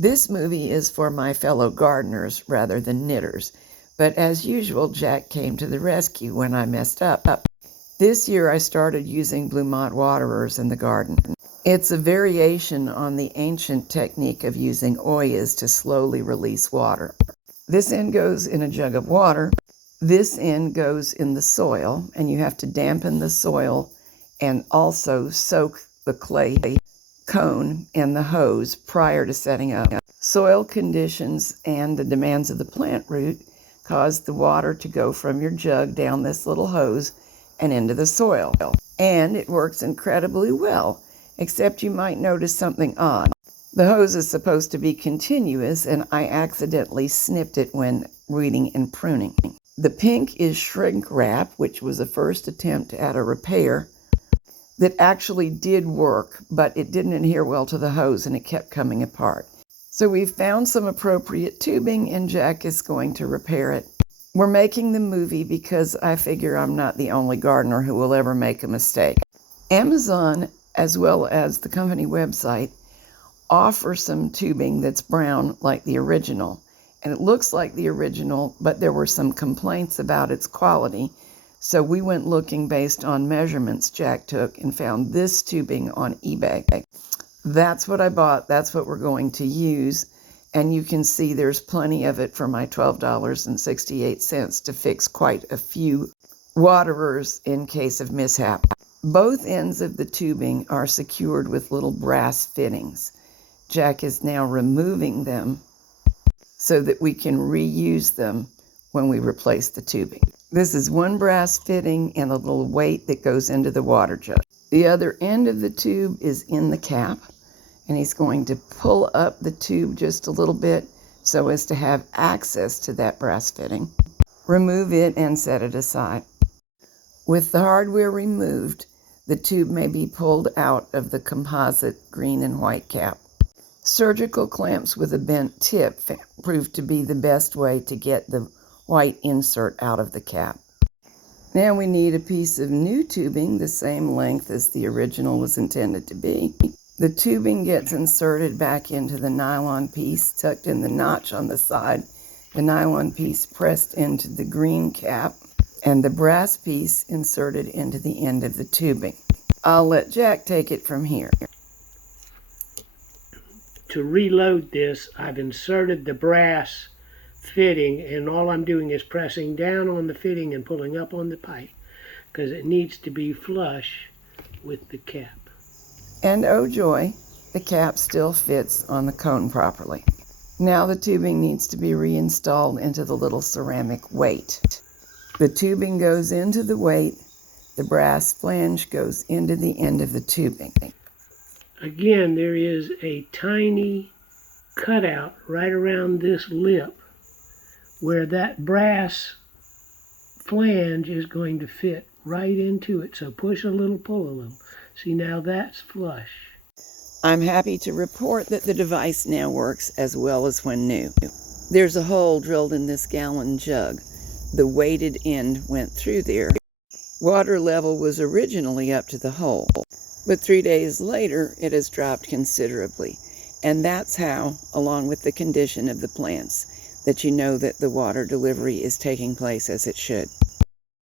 This movie is for my fellow gardeners rather than knitters, but as usual, Jack came to the rescue when I messed up. This year I started using Blumat waterers in the garden. It's a variation on the ancient technique of using ollas to slowly release water. This end goes in a jug of water. This end goes in the soil, and you have to dampen the soil and also soak the clay cone and the hose prior to setting up. Soil conditions and the demands of the plant root cause the water to go from your jug down this little hose and into the soil. And it works incredibly well, except you might notice something odd. The hose is supposed to be continuous, and I accidentally snipped it when weeding and pruning. The pink is shrink wrap, which was a first attempt at a repair that actually did work, but it didn't adhere well to the hose and it kept coming apart. So we've found some appropriate tubing and Jack is going to repair it. We're making the movie because I figure I'm not the only gardener who will ever make a mistake. Amazon, as well as the company website, offer some tubing that's brown like the original. And it looks like the original, but there were some complaints about its quality. So we went looking based on measurements Jack took and found this tubing on eBay. That's what I bought. That's what we're going to use. And you can see there's plenty of it for my $12.68 to fix quite a few waterers in case of mishap. Both ends of the tubing are secured with little brass fittings. Jack is now removing them so that we can reuse them when we replace the tubing. This is one brass fitting and a little weight that goes into the water jug. The other end of the tube is in the cap, and he's going to pull up the tube just a little bit so as to have access to that brass fitting. Remove it and set it aside. With the hardware removed, the tube may be pulled out of the composite green and white cap. Surgical clamps with a bent tip proved to be the best way to get the white insert out of the cap. Now we need a piece of new tubing the same length as the original was intended to be. The tubing gets inserted back into the nylon piece, tucked in the notch on the side, the nylon piece pressed into the green cap, and the brass piece inserted into the end of the tubing. I'll let Jack take it from here. To reload this, I've inserted the brass fitting, and all I'm doing is pressing down on the fitting and pulling up on the pipe because it needs to be flush with the cap. And oh joy, the cap still fits on the cone properly. Now the tubing needs to be reinstalled into the little ceramic weight. The tubing goes into the weight, the brass flange goes into the end of the tubing. Again, there is a tiny cutout right around this lip where that brass flange is going to fit right into it. So push a little, pull a little. See, now that's flush. I'm happy to report that the device now works as well as when new. There's a hole drilled in this gallon jug. The weighted end went through there. Water level was originally up to the hole, but 3 days later it has dropped considerably. And that's how, along with the condition of the plants, that you know that the water delivery is taking place as it should.